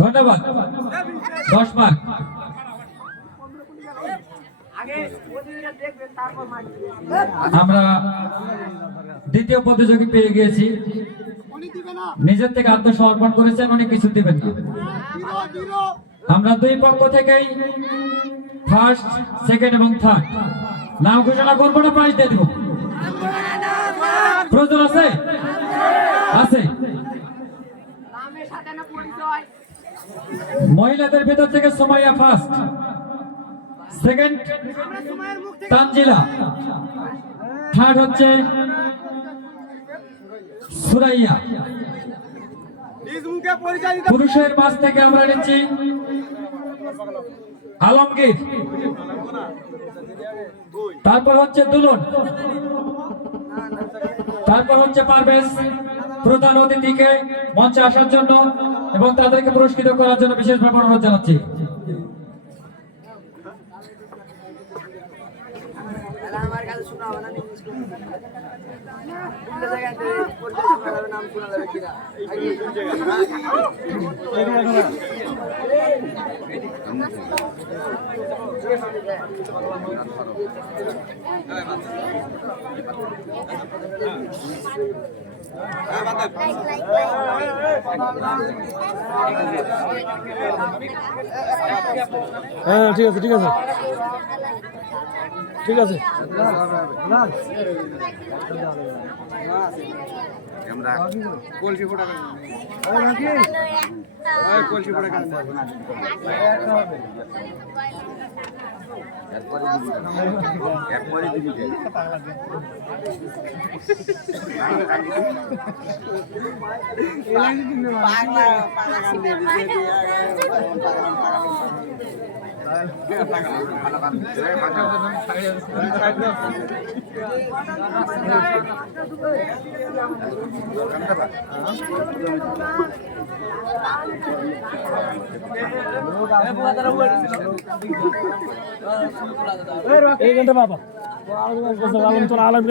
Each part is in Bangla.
ধন্যবাদ। 10 মার্ক। আমরা দ্বিতীয় প্রতিযোগী পেয়ে গিয়েছি। নিজের থেকে আত্মসমর্পণ করেছেন, উনি কিছু দিবেন না। আমরা দুই পক্ষ থেকেই ফার্স্ট, সেকেন্ড এবং থার্ড নাম ঘোষণা করবো না, প্রাইজ দিয়ে দেব। প্রয়োজন আছে? আছে। মহিলাদের ভেতর থেকে Sumaiya first, second Tanzila, third হচ্ছে সুরাইয়া। পুরুষের মাঝ থেকে আমরা নিচ্ছি আলমগীর, তারপর হচ্ছে দুলন, তারপর হচ্ছে পারভেজ। প্রধান অতিথিকে মঞ্চে আসার জন্য এবং তাদেরকে পুরস্কৃত করার জন্য বিশেষভাবে অনুরোধ জানাচ্ছি। হ্যাঁ ঠিক আছে, ঠিক আছে, ঠিক আছে। বাবা আলম তোর আলম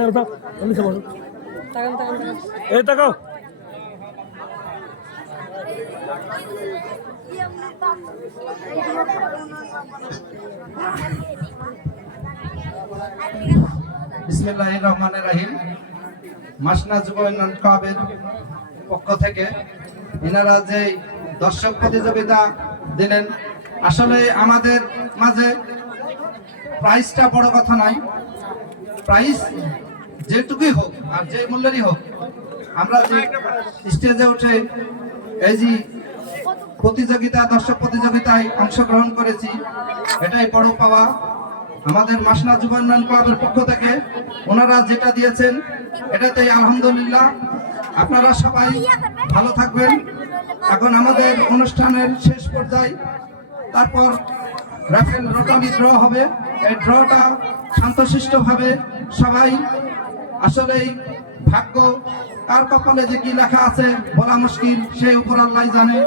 এই তাকাও। বিসমিল্লাহির রহমানির রহিম। মাসনা যুব উন্নয়ন ক্লাবের পক্ষ থেকে এনারা যে দর্শক প্রতিযোগিতা দিলেন, আসলে আমাদের মাঝে প্রাইসটা বড় কথা নয়, প্রাইস যেটুকুই হোক আর যে মূল্যেরই হোক, আমরা যে স্টেজে উঠে এই যে প্রতিযোগিতা, দর্শক প্রতিযোগিতায় অংশগ্রহণ করেছি, এটাই বড় পাওয়া। আমাদের মাসনা যুব উন্নয়ন ক্লাবের পক্ষ থেকে ওনারা যেটা দিয়েছেন এটাতেই আলহামদুলিল্লাহ। আপনারা সবাই ভালো থাকবেন। এখন আমাদের অনুষ্ঠানের শেষ পর্যায়ে, তারপর রাফেল রটারি ড্র হবে। এই ড্রটা শান্তশিষ্টভাবে সবাই, আসলেই ভাগ্য কার কপালে যে কি লেখা আছে বলা মুশকিল, সেই উপর আল্লাহ জানে।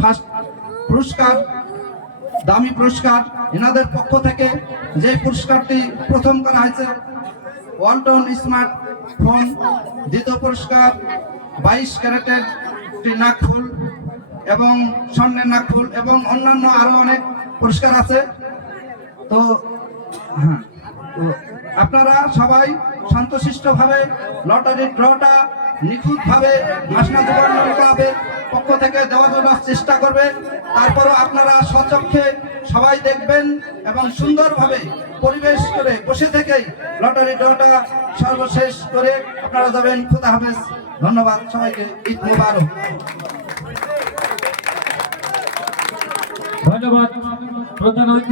ফার্স্ট পুরস্কার, দামি পুরস্কার, এনাদের পক্ষ থেকে যে পুরস্কারটি প্রথম করা হয়েছে ওয়ালটন স্মার্ট ফোন। দ্বিতীয় পুরস্কার 22 ক্যারেটের নাকফুল এবং স্বর্ণের নাকফুল এবং অন্যান্য আরো অনেক পুরস্কার আছে। তো হ্যাঁ, তো আপনারা সবাই শান্তশিষ্টভাবে লটারির ড্রটা নিখুঁতভাবে মাসনা যুব উন্নয়ন ক্লাবের পক্ষ থেকে দেওয়ার জন্য চেষ্টা করবে। তারপরও আপনারা স্বচক্ষে সবাই দেখবেন এবং সুন্দরভাবে পরিবেশ করে বসে থেকেই লটারি ড্রটা সর্বশেষ করে আপনারা যাবেন। খোদা হাফেজ। ধন্যবাদ সবাইকে। ঈদ মুবারক। ধন্যবাদ প্রধান অতিথি।